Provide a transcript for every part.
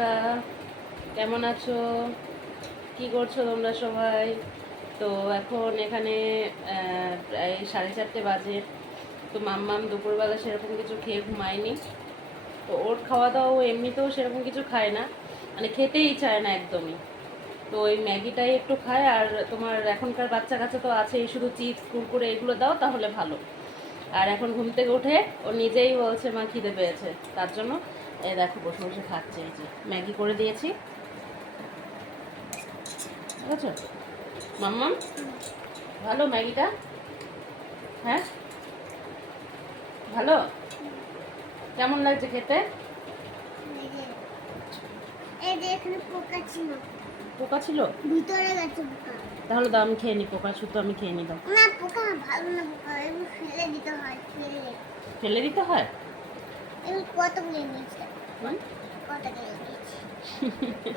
বন্ধুরা কেমন আছো? কি করছ তোমরা সবাই? তো এখন এখানে প্রায় সাড়ে চারটে বাজে। তো মাম্মাম দুপুরবেলা সেরকম কিছু খেয়ে ঘুমায়নি। তো ওর খাওয়া দাওয়া ও এমনিতেও সেরকম কিছু খায় না। মানে খেতেই চায় না একদমই। তো ওই ম্যাগিটাই একটু খায়, আর তোমার এখনকার বাচ্চা কাচ্চা তো আছেই, শুধু চিপস, কুরকুরে এগুলো দাও, তাহলে ভালো। আর এখন ঘুম থেকে উঠে ও নিজেই বলছে, মা খিদে পেয়েছে। তার জন্য এই দেখো বসে বসে খাচ্ছে এই যে। ম্যাগি করে দিয়েছি। ঠিক আছে মাম্মাম? ভালো ম্যাগিটা? হ্যাঁ? ভালো? কেমন লাগছে খেতে? পোকা ছিল? পোকা ছিল ভিতরে গেছে পোকা তাহলে দাও আমি খেয়ে নিই পোকা শুধু আমি খেয়ে দাও। না পোকা ভালো না পোকা ফেলে দিতে হয় ফেলে দিতে হয়? এগুলো কতগুলো নিয়েছে?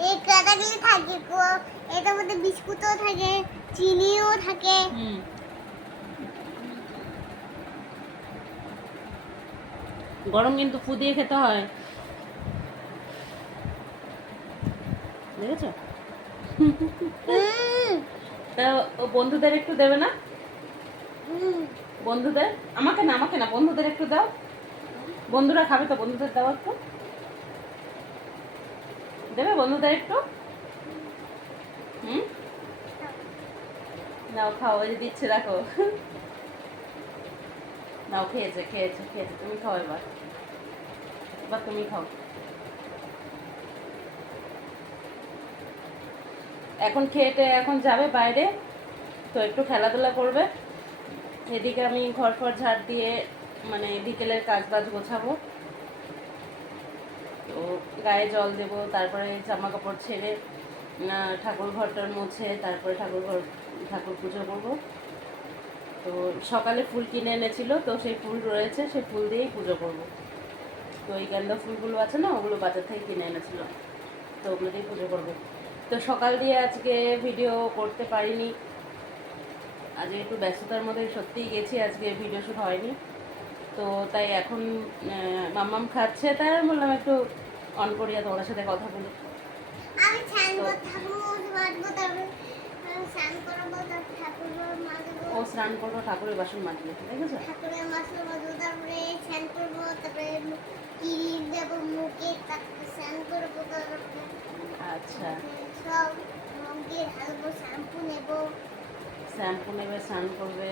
এই কতগুলো থাকে এটার মধ্যে বিস্কুটও থাকে চিনিও থাকে। হুম। গরম কিন্তু ফু দিয়ে খেতে হয়। দেখেছ? তা বন্ধুদের একটু দেবে না? হুম। বন্ধুদের? আমাকে না আমাকে না বন্ধুদের একটু দাও। বন্ধুরা খাবে তো, বন্ধুদের দাও একটু। দেবে বন্ধুদের একটু? হুম? নাও খাও ওই দিচ্ছে রাখো নাও, খেয়েছে খেয়েছে খেয়েছে, তুমি খাও এবার। এবার তুমি খাও। এখন খেয়েটে এখন যাবে বাইরে, তো একটু খেলাধুলা করবে। এদিকে আমি ঘর ফর ঝাড় দিয়ে মানে বিকেলের কাজ বাজ গোছাবো। তো গায়ে জল দেবো, তারপরে জামা কাপড় ছেড়ে ঠাকুর ঘরটার মুছে, তারপরে ঠাকুর ঘর, ঠাকুর পুজো করব। তো সকালে ফুল কিনে এনেছিল, তো সেই ফুল রয়েছে, সেই ফুল দিয়েই পুজো করব। তো এই গেন্দা ফুলগুলো আছে না, ওগুলো বাজার থেকে কিনে এনেছিল, তো ওগুলো দিয়ে পুজো করব। তো সকাল দিয়ে আজকে ভিডিও করতে পারিনি। আজকে একটু ব্যস্ততার মধ্যে সত্যিই গেছি, আজকে ভিডিও শুট হয়নি। তো তাই এখন মাম্মাম খাচ্ছে তাই আমি বললাম একটু অন করিয়া তোমার সাথে কথা বলি। ও স্নান করব ঠাকুরের বাসন মাজবে দেখেছ ঠাকুরের মাসলে মাজবো তারপরে স্নান করব তারপরে ক্রিম দেবো মুখে তারপরে স্নান করব তারপরে আচ্ছা। সব শ্যাম্পু নেব। শ্যাম্পু নেবে স্নান করবে।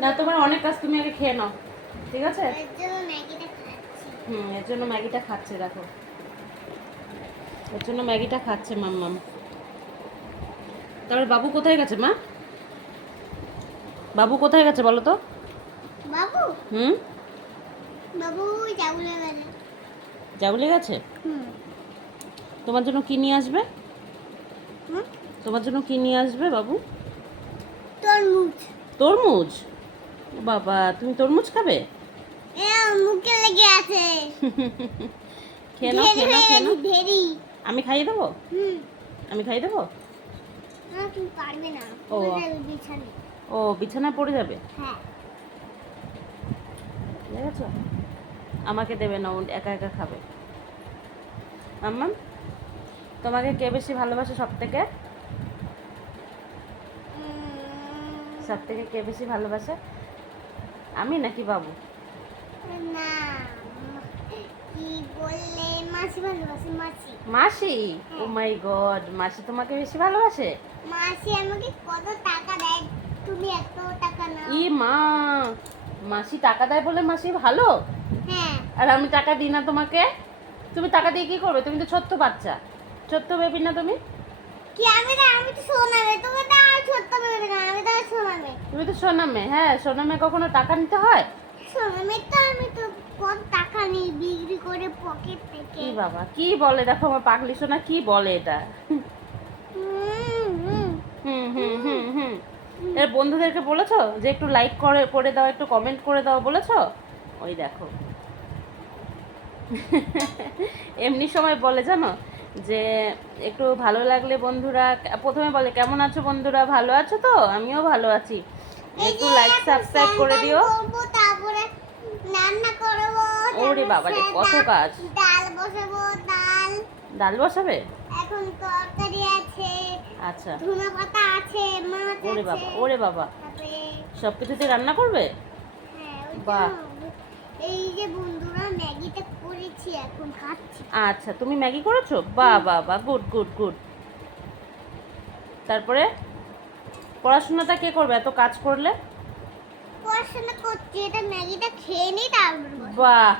না তোমার অনেক কাজ তুমি আগে খেয়ে নাও ঠিক আছে? জন্য হুম এর জন্য ম্যাগিটা খাচ্ছে দেখো। এর জন্য ম্যাগিটা খাচ্ছে মাম্মাম তারপরে বাবু কোথায় গেছে মা? বাবু কোথায় গেছে বলো তো? বাবু? হুম? বাবু যাবলে গেলে জাগুলে গেছে? হুম। তোমার জন্য কি নিয়ে আসবে? তোমার জন্য কি নিয়ে আসবে বাবু? তরমুজ। তরমুজ? বাবা তুমি তরমুজ খাবে? এ মুখে লেগে আছে। খেয়ে নাও খেয়ে নাও খেয়ে নাও। আমি খাইয়ে দেবো? আমি খাইয়ে দেবো? পারবে না। ও। ও বিছানায় পড়ে যাবে? হ্যাঁ। আছে আমাকে দেবে না একা একা খাবে। আম্মা তোমাকে কে বেশি ভালোবাসে সব থেকে সব থেকে কে বেশি ভালোবাসে? আমি নাকি বাবু? না মাসি ও মাই গড মাসি তোমাকে বেশি ভালোবাসে? মাসি আমাকে কত টাকা দেয়? তুমি এত টাকা নাও। ই মা মাসি টাকা দেয় বলে মাসি ভালো? হ্যাঁ। আর আমি টাকা দিই না তোমাকে? তুমি টাকা দিয়ে কি করবে? তুমি তো ছোট্ট বাচ্চা। ছোট্ট বেবি না তুমি? কি আমি তো আমি তো শোনাবে তুমি তো আর ছোট্ট বেবি না আমি তো আর শোনাবে তুমি তো সোনামে হ্যাঁ সোনামে কখনো টাকা নিতে হয়? শোনাবে তো আমি তো কত টাকা নিই বিক্রি করে পকেট থেকে। কি বাবা কি বলে? দেখো আমার পাগলি সোনা কি বলে এটা? হুম, হুম। হুম হুম এর বন্ধুদেরকে বলেছ যে একটু লাইক করে করে দাও একটু কমেন্ট করে দাও বলেছ? ওই দেখো। এমনি সময় বলে জানো যে একটু ভালো লাগলে বন্ধুরা প্রথমে বলে কেমন আছো বন্ধুরা? ভালো আছো তো? আমিও ভালো আছি। একটু লাইক সাবস্ক্রাইব করে দিও। তারপরে রান্না ওরে বাবা রে কত কাজ। ডাল বসাবো? ডাল ডাল বসাবে এখন তরকারি আছে আচ্ছা। ধনে পাতা আছে মাছ ওরে বাবা ওরে বাবা। সব কিছুতে রান্না করবে? হ্যাঁ বাহ। এই যে বন্ধুরা ম্যাগিটা করেছি এখন খাচ্ছি। আচ্ছা তুমি ম্যাগি করেছ? বাহ বাহ বাহ গুড গুড গুড তারপরে? পড়াশোনাটা কে করবে? এত কাজ করলে? পড়াশোনা করছি এটা ম্যাগিটা খেয়ে নিই তারপর। বাহ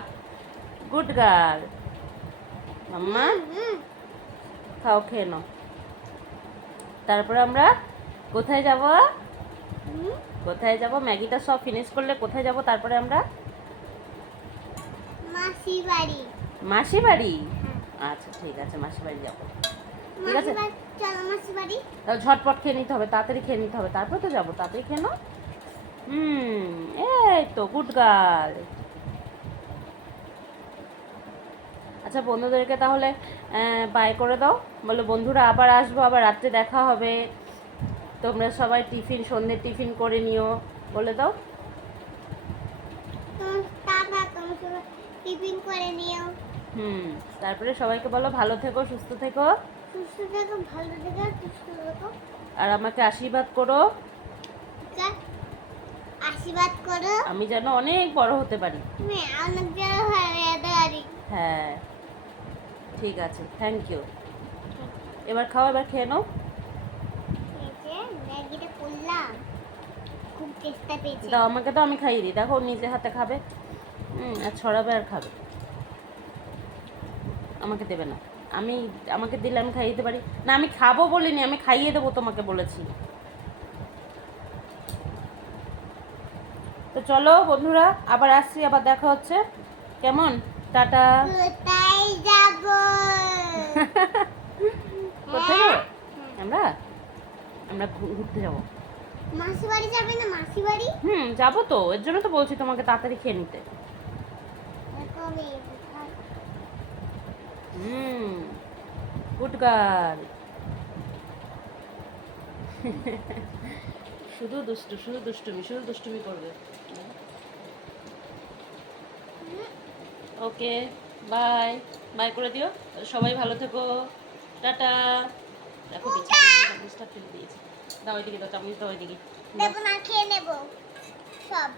গুড গার্ল। মাম্মা খাও খেয়ে নাও। তারপরে আমরা কোথায় যাব? কোথায় যাব? ম্যাগিটা সব ফিনিশ করলে কোথায় যাব? তারপরে আমরা মাসি বাড়ি। মাসি বাড়ি? হ্যাঁ। আচ্ছা ঠিক আছে মাসি বাড়ি যাব। ঠিক আছে। ঝটপট খেয়ে নিতে হবে তাড়াতাড়ি খেয়ে নিতে হবে। তারপর তো যাব তাড়াতাড়ি খেয়ে নাও। হুম এই তো গুড গার্ল। আচ্ছা বন্ধুদেরকে তাহলে বাই করে দাও। বলো বন্ধুরা আবার আসব আবার রাত্রে দেখা হবে। তোমরা সবাই টিফিন সন্ধ্যে টিফিন করে নিও। বলে দাও। টিফিন করে নিও। হুম তারপরে সবাইকে বলো ভালো থেকো সুস্থ থেকো। আর আমাকে আশীর্বাদ করো। ঠিক আশীর্বাদ করো। আমি যেন অনেক বড় হতে পারি। তুমি অনেক জায়গা হয়ে পারি। হ্যাঁ ঠিক আছে থ্যাংক ইউ এবার খাও এবার খেয়ে নাও। দাও আমাকে তো আমি খাইয়ে দিই। দেখো নিজে হাতে খাবে। হুম আর ছড়াবে আর খাবে। আমাকে দেবে না। আমি আমাকে দিলে আমি খাইয়ে দিতে পারি। না আমি খাব বলিনি আমি খাইয়ে দেবো তোমাকে বলেছি। তো চলো বন্ধুরা আবার আসছি আবার দেখা হচ্ছে। কেমন? টাটা। কোথায় আমরা? আমরা ঘুরতে যাব। মাসি বাড়ি যাবে না মাসি বাড়ি? হুম যাব তো। এর জন্য তো বলছি তোমাকে তাড়াতাড়ি খেয়ে নিতে। হুম, গুড গার্ল। শুধু দুষ্টু, শুধু দুষ্টুমি শুধু দুষ্টুমি করবে। ওকে, বাই বাই করে দিও। সবাই ভালো থেকো। টাটা। দেখো বিছানা ফেলে দিয়েছি দাও ওইদিকে দাও চামচটা ওইদিকে খেয়ে নেব। সব।